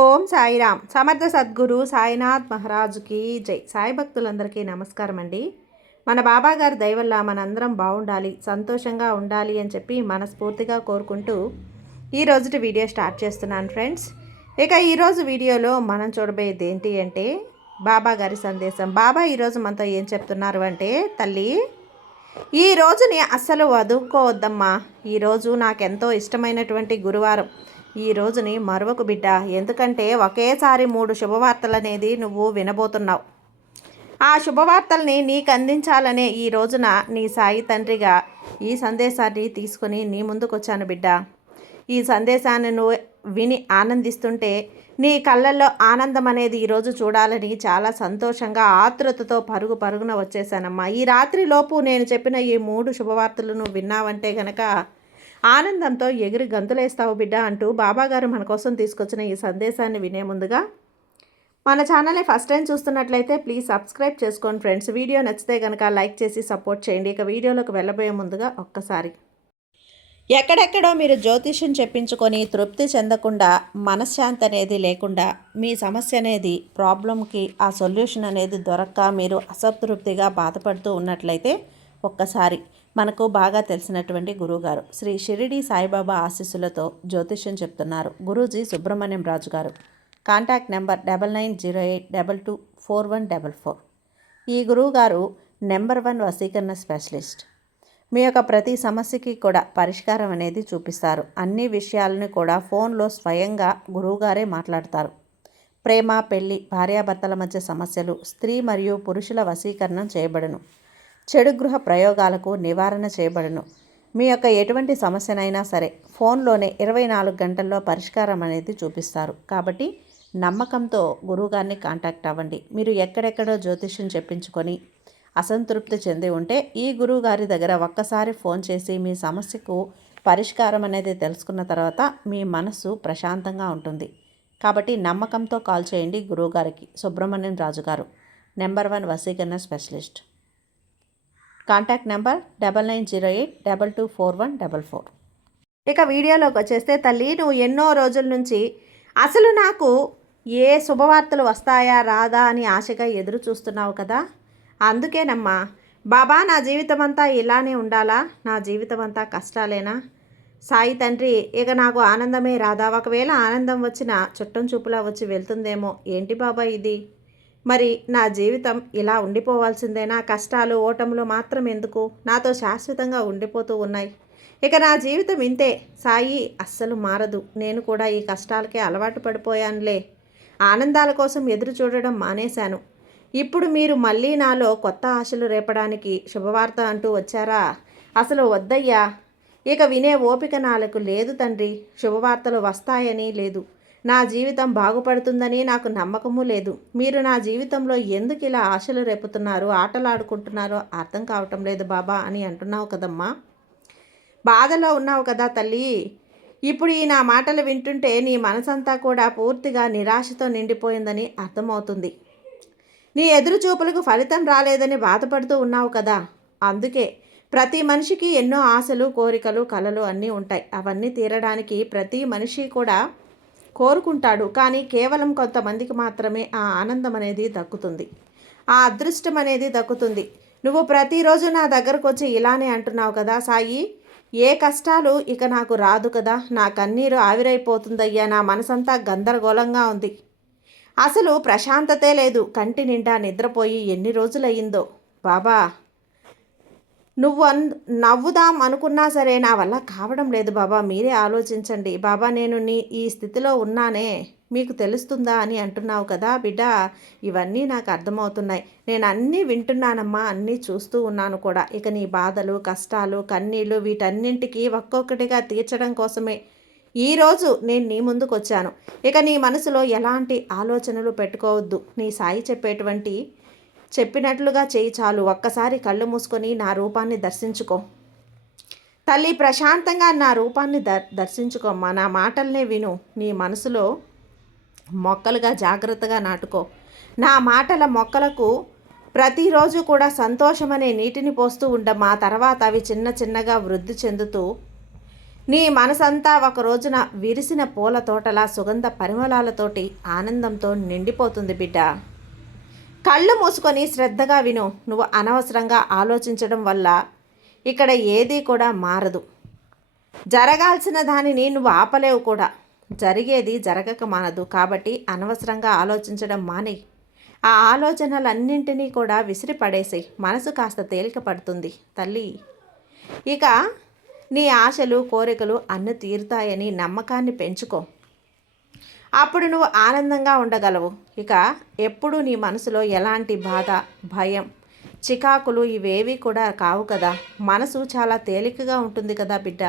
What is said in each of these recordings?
ఓం సాయిరామ్. సమర్థ సద్గురు సాయినాథ్ మహారాజుకి జై. సాయి భక్తులందరికీ నమస్కారం అండి. మన బాబాగారి దయ వల్ల మనందరం బాగుండాలి, సంతోషంగా ఉండాలి అని చెప్పి మనస్ఫూర్తిగా కోరుకుంటూ ఈరోజుటి వీడియో స్టార్ట్ చేస్తున్నాను ఫ్రెండ్స్. ఇక ఈరోజు వీడియోలో మనం చూడబోయేది ఏంటి అంటే బాబాగారి సందేశం. బాబా ఈరోజు మనతో ఏం చెప్తున్నారు అంటే, తల్లి ఈ రోజుని అస్సలు వదులుకోవద్దమ్మా. ఈరోజు నాకెంతో ఇష్టమైనటువంటి గురువారం. ఈ రోజుని మరొక బిడ్డ, ఎందుకంటే ఒకేసారి 3 శుభవార్తలు అనేది నువ్వు వినబోతున్నావు. ఆ శుభవార్తల్ని నీకు అందించాలనే ఈ రోజున నీ సాయి తండ్రిగా ఈ సందేశాన్ని తీసుకుని నీ ముందుకు వచ్చాను బిడ్డ. ఈ సందేశాన్ని నువ్వు విని ఆనందిస్తుంటే నీ కళ్ళల్లో ఆనందం అనేది ఈరోజు చూడాలని చాలా సంతోషంగా ఆతృతతో పరుగున వచ్చేసానమ్మా. ఈ రాత్రిలోపు నేను చెప్పిన ఈ 3 శుభవార్తలు నువ్వు విన్నావంటే గనక ఆనందంతో ఎగిరి గంతులేస్తావు బిడ్డ అంటూ బాబాగారు మన కోసం తీసుకొచ్చిన ఈ సందేశాన్ని వినే ముందుగా మన ఛానల్ని ఫస్ట్ టైం చూస్తున్నట్లయితే ప్లీజ్ సబ్స్క్రైబ్ చేసుకోండి ఫ్రెండ్స్. వీడియో నచ్చితే కనుక లైక్ చేసి సపోర్ట్ చేయండి. ఇక వీడియోలోకి వెళ్ళబోయే ముందుగా ఒక్కసారి, ఎక్కడెక్కడో మీరు జ్యోతిష్యం చెప్పించుకొని తృప్తి చెందకుండా, మనశ్శాంతి అనేది లేకుండా, మీ సమస్య అనేది ప్రాబ్లంకి ఆ సొల్యూషన్ అనేది దొరక్క మీరు అసంతృప్తిగా బాధపడుతూ ఉన్నట్లయితే ఒక్కసారి మనకు బాగా తెలిసినటువంటి గురువుగారు శ్రీ షిరిడి సాయిబాబా ఆశీస్సులతో జ్యోతిష్యం చెప్తున్నారు గురూజీ సుబ్రహ్మణ్యం రాజు గారు. Contact number 9908224144. ఈ గురువుగారు నెంబర్ 1 వశీకరణ స్పెషలిస్ట్. మీ యొక్క ప్రతి సమస్యకి కూడా పరిష్కారం అనేది చూపిస్తారు. అన్ని విషయాలను కూడా ఫోన్లో స్వయంగా గురువుగారే మాట్లాడతారు. ప్రేమ, పెళ్లి, భార్యాభర్తల మధ్య సమస్యలు, స్త్రీ మరియు పురుషుల వశీకరణం చేయబడును. చెడు గృహ ప్రయోగాలకు నివారణ చేయబడును. మీ యొక్క ఎటువంటి సమస్యనైనా సరే ఫోన్లోనే 24 గంటల్లో పరిష్కారం అనేది చూపిస్తారు. కాబట్టి నమ్మకంతో గురువుగారిని కాంటాక్ట్ అవ్వండి. మీరు ఎక్కడెక్కడో జ్యోతిష్యం చెప్పించుకొని అసంతృప్తి చెంది ఉంటే ఈ గురువుగారి దగ్గర ఒక్కసారి ఫోన్ చేసి మీ సమస్యకు పరిష్కారం అనేది తెలుసుకున్న తర్వాత మీ మనస్సు ప్రశాంతంగా ఉంటుంది. కాబట్టి నమ్మకంతో కాల్ చేయండి గురువుగారికి. సుబ్రహ్మణ్యం రాజు గారు, నెంబర్ 1 వశీకరణ స్పెషలిస్ట్. Contact number 9908224144. ఇక వీడియోలోకి వచ్చేస్తే, తల్లి నువ్వు ఎన్నో రోజుల నుంచి అసలు నాకు ఏ శుభవార్తలు వస్తాయా రాదా అని ఆశగా ఎదురు చూస్తున్నావు కదా. అందుకేనమ్మా బాబా, నా జీవితం అంతా ఇలానే ఉండాలా? నా జీవితం అంతా కష్టాలేనా? సాయి తండ్రి, ఇక నాకు ఆనందమే రాదా? ఒకవేళ ఆనందం వచ్చినా చుట్టం చూపులా వచ్చి వెళ్తుందేమో. ఏంటి బాబా ఇది? మరి నా జీవితం ఇలా ఉండిపోవాల్సిందేనా? కష్టాలు ఓటములు మాత్రం ఎందుకు నాతో శాశ్వతంగా ఉండిపోతూ ఉన్నాయి? ఇక నా జీవితం ఇంతే సాయి, అస్సలు మారదు. నేను కూడా ఈ కష్టాలకే అలవాటు పడిపోయానులే. ఆనందాల కోసం ఎదురు చూడడం మానేశాను. ఇప్పుడు మీరు మళ్ళీ నాలో కొత్త ఆశలు రేపడానికి శుభవార్త అంటూ వచ్చారా? అసలు వద్దయ్యా, ఇక వినే ఓపిక నాలకు లేదు తండ్రి. శుభవార్తలు వస్తాయని లేదు, నా జీవితం బాగుపడుతుందని నాకు నమ్మకము లేదు. మీరు నా జీవితంలో ఎందుకు ఇలా ఆశలు రేపుతున్నారో, ఆటలాడుకుంటున్నారో అర్థం కావటం లేదు బాబా అని అంటున్నావు కదమ్మా. బాధలో ఉన్నావు కదా తల్లి. ఇప్పుడు ఈ నా మాటలు వింటుంటే నీ మనసంతా కూడా పూర్తిగా నిరాశతో నిండిపోయిందని అర్థమవుతుంది. నీ ఎదురు చూపులకు ఫలితం రాలేదని బాధపడుతూ ఉన్నావు కదా. అందుకే ప్రతి మనిషికి ఎన్నో ఆశలు, కోరికలు, కలలు అన్నీ ఉంటాయి. అవన్నీ తీరడానికి ప్రతి మనిషి కూడా కోరుకుంటాడు. కానీ కేవలం కొంతమందికి మాత్రమే ఆ ఆనందం అనేది దక్కుతుంది, ఆ అదృష్టం అనేది దక్కుతుంది. నువ్వు ప్రతిరోజు నా దగ్గరకు వచ్చి ఇలానే అంటున్నావు కదా, సాయి ఏ కష్టాలు ఇక నాకు రాదు కదా, నా కన్నీరు ఆవిరైపోతుందయ్యా, నా మనసంతా గందరగోళంగా ఉంది, అసలు ప్రశాంతతే లేదు, కంటి నిండా నిద్రపోయి ఎన్ని రోజులయ్యిందో బాబా, నువ్వు నవ్వుదాం అనుకున్నా సరే నా వల్ల కావడం లేదు బాబా, మీరే ఆలోచించండి బాబా, నేను ఈ స్థితిలో ఉన్నానే, మీకు తెలుస్తుందా అని అంటున్నావు కదా బిడ్డ. ఇవన్నీ నాకు అర్థమవుతున్నాయి, నేను అన్నీ వింటున్నానమ్మా, అన్నీ చూస్తూ ఉన్నాను కూడా. ఇక నీ బాధలు, కష్టాలు, కన్నీళ్ళు వీటన్నింటికి ఒక్కొక్కటిగా తీర్చడం కోసమే ఈరోజు నేను నీ ముందుకు వచ్చాను. ఇక నీ మనసులో ఎలాంటి ఆలోచనలు పెట్టుకోవద్దు. నీ సాయి చెప్పినట్లుగా చేయి చాలు. ఒక్కసారి కళ్ళు మూసుకొని నా రూపాన్ని దర్శించుకో తల్లి, ప్రశాంతంగా నా రూపాన్ని దర్శించుకోమ్మా. నా మాటలనే విను, నీ మనసులో మొక్కలుగా జాగ్రత్తగా నాటుకో. నా మాటల మొక్కలకు ప్రతిరోజు కూడా సంతోషమనే నీటిని పోస్తూ ఉండమ్మా. తర్వాత అవి చిన్న చిన్నగా వృద్ధి చెందుతూ నీ మనసంతా ఒక రోజున విరిసిన పూల తోటలా సుగంధ పరిమళాలతోటి ఆనందంతో నిండిపోతుంది బిడ్డ. కళ్ళు మూసుకొని శ్రద్ధగా విను. నువ్వు అనవసరంగా ఆలోచించడం వల్ల ఇక్కడ ఏదీ కూడా మారదు. జరగాల్సిన దానిని నువ్వు ఆపలేవు కూడా. జరిగేది జరగక మానదు. కాబట్టి అనవసరంగా ఆలోచించడం మానేయి. ఆ ఆలోచనలన్నింటినీ కూడా విసిరిపడేసేయి. మనసు కాస్త తేలిక పడుతుంది తల్లి. ఇక నీ ఆశలు కోరికలు అన్నీ తీరుతాయని నమ్మకాన్ని పెంచుకో. అప్పుడు నువ్వు ఆనందంగా ఉండగలవు. ఇక ఎప్పుడు నీ మనసులో ఎలాంటి బాధ, భయం, చికాకులు ఇవేవి కూడా కావు కదా. మనసు చాలా తేలికగా ఉంటుంది కదా బిడ్డ.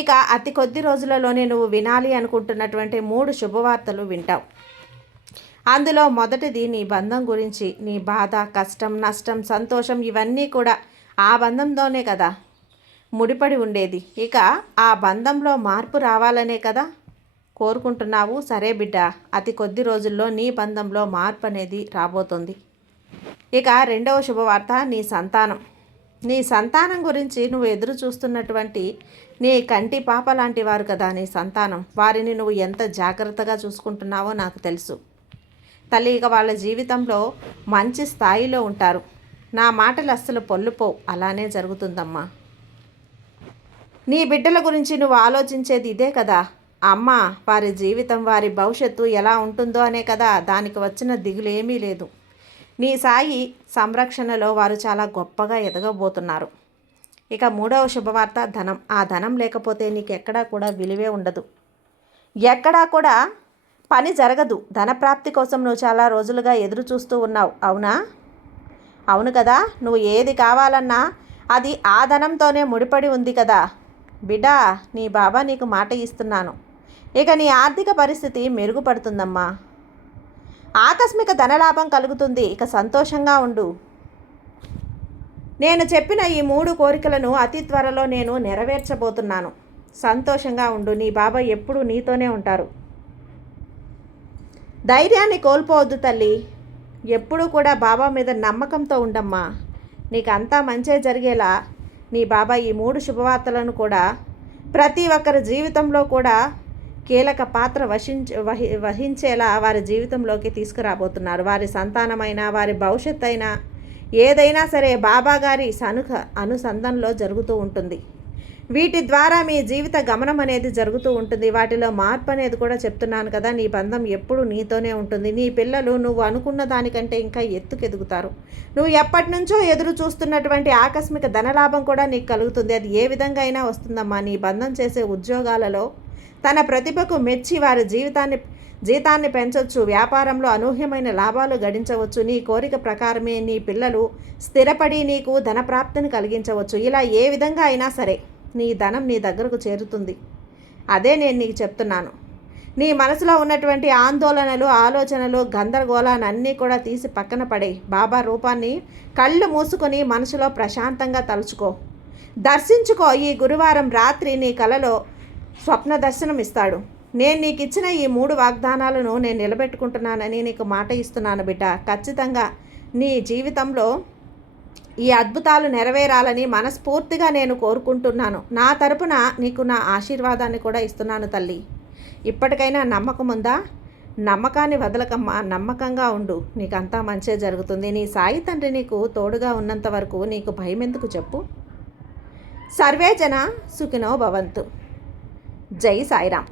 ఇక అతి కొద్ది రోజులలోనే నువ్వు వినాలి అనుకుంటున్నటువంటి 3 శుభవార్తలు వింటావు. అందులో మొదటిది నీ బంధం గురించి. నీ బాధ, కష్టం, నష్టం, సంతోషం ఇవన్నీ కూడా ఆ బంధంతోనే కదా ముడిపడి ఉండేది. ఇక ఆ బంధంలో మార్పు రావాలనే కదా కోరుకుంటున్నావు. సరే బిడ్డ, అతి కొద్ది రోజుల్లో నీ బంధంలో మార్పు అనేది రాబోతుంది. ఇక రెండవ శుభవార్త నీ సంతానం. నీ సంతానం గురించి నువ్వు ఎదురు చూస్తున్నటువంటి నీ కంటి పాప లాంటి వారు కదా నీ సంతానం. వారిని నువ్వు ఎంత జాగ్రత్తగా చూసుకుంటున్నావో నాకు తెలుసు తల్లి. ఇక వాళ్ళ జీవితంలో మంచి స్థాయిలో ఉంటారు. నా మాటలు అస్సలు పొల్లుపోవు. అలానే జరుగుతుందమ్మా. నీ బిడ్డల గురించి నువ్వు ఆలోచించేది ఇదే కదా అమ్మ. వారి జీవితం, వారి భవిష్యత్తు ఎలా ఉంటుందో అనే కదా. దానికి వచ్చిన దిగులు ఏమీ లేదు. నీ సాయి సంరక్షణలో వారు చాలా గొప్పగా ఎదగబోతున్నారు. ఇక మూడవ శుభవార్త ధనం. ఆ ధనం లేకపోతే నీకు ఎక్కడా కూడా విలువే ఉండదు. ఎక్కడా కూడా పని జరగదు. ధనప్రాప్తి కోసం నువ్వు చాలా రోజులుగా ఎదురు చూస్తూ ఉన్నావు. అవునా? అవును కదా. నువ్వు ఏది కావాలన్నా అది ఆ ధనంతోనే ముడిపడి ఉంది కదా బిడ్డా. నీ బాబా నీకు మాట ఇస్తున్నాను. ఇక నీ ఆర్థిక పరిస్థితి మెరుగుపడుతుందమ్మా. ఆకస్మిక ధనలాభం కలుగుతుంది. ఇక సంతోషంగా ఉండు. నేను చెప్పిన ఈ 3 కోరికలను అతి త్వరలో నేను నెరవేర్చబోతున్నాను. సంతోషంగా ఉండు. నీ బాబా ఎప్పుడూ నీతోనే ఉంటారు. ధైర్యాన్ని కోల్పోవద్దు తల్లి. ఎప్పుడూ కూడా బాబా మీద నమ్మకంతో ఉండమ్మా. నీకు అంతా మంచే జరిగేలా నీ బాబా ఈ 3 శుభవార్తలను కూడా ప్రతి ఒక్కరి జీవితంలో కూడా కీలక పాత్ర వహించేలా వారి జీవితంలోకి తీసుకురాబోతున్నారు. వారి సంతానమైన, వారి భవిష్యత్తు అయినా ఏదైనా సరే బాబా గారి అనుసంధానంలో జరుగుతూ ఉంటుంది. వీటి ద్వారా మీ జీవిత గమనం అనేది జరుగుతూ ఉంటుంది. వాటిలో మార్పు అనేది కూడా చెప్తున్నాను కదా. నీ బంధం ఎప్పుడు నీతోనే ఉంటుంది. నీ పిల్లలు నువ్వు అనుకున్న దానికంటే ఇంకా ఎత్తుకెదుగుతారు. నువ్వు ఎప్పటి నుంచో ఎదురు చూస్తున్నటువంటి ఆకస్మిక ధనలాభం కూడా నీకు కలుగుతుంది. అది ఏ విధంగా అయినా వస్తుందమ్మా. నీ బంధం చేసే ఉద్యోగాలలో తన ప్రతిభకు మెచ్చి వారి జీతాన్ని పెంచవచ్చు. వ్యాపారంలో అనూహ్యమైన లాభాలు గడించవచ్చు. నీ కోరిక ప్రకారమే నీ పిల్లలు స్థిరపడి నీకు ధనప్రాప్తిని కలిగించవచ్చు. ఇలా ఏ విధంగా అయినా సరే నీ ధనం నీ దగ్గరకు చేరుతుంది. అదే నేను నీకు చెప్తున్నాను. నీ మనసులో ఉన్నటువంటి ఆందోళనలు, ఆలోచనలు, గందరగోళాన్ని అన్నీ కూడా తీసి పక్కన పడేయి. బాబా రూపాన్ని కళ్ళు మూసుకొని మనసులో ప్రశాంతంగా తలుచుకో, దర్శించుకో. ఈ గురువారం రాత్రి నీ కలలో స్వప్న దర్శనం ఇస్తాడు. నేను నీకు ఇచ్చిన ఈ 3 వాగ్దానాలను నేను నిలబెట్టుకుంటున్నానని నీకు మాట ఇస్తున్నాను బిడ్డ. ఖచ్చితంగా నీ జీవితంలో ఈ అద్భుతాలు నెరవేరాలని మనస్ఫూర్తిగా నేను కోరుకుంటున్నాను. నా తరపున నీకు నా ఆశీర్వాదాన్ని కూడా ఇస్తున్నాను తల్లి. ఇప్పటికైనా నమ్మకం ఉందా? నమ్మకాన్ని వదలకమ్మా. నమ్మకంగా ఉండు. నీకంతా మంచే జరుగుతుంది. నీ సాయి తండ్రి నీకు తోడుగా ఉన్నంత వరకు నీకు భయం ఎందుకు చెప్పు. సర్వే జన సుఖినో భవంతు. జై సాయిరామ్.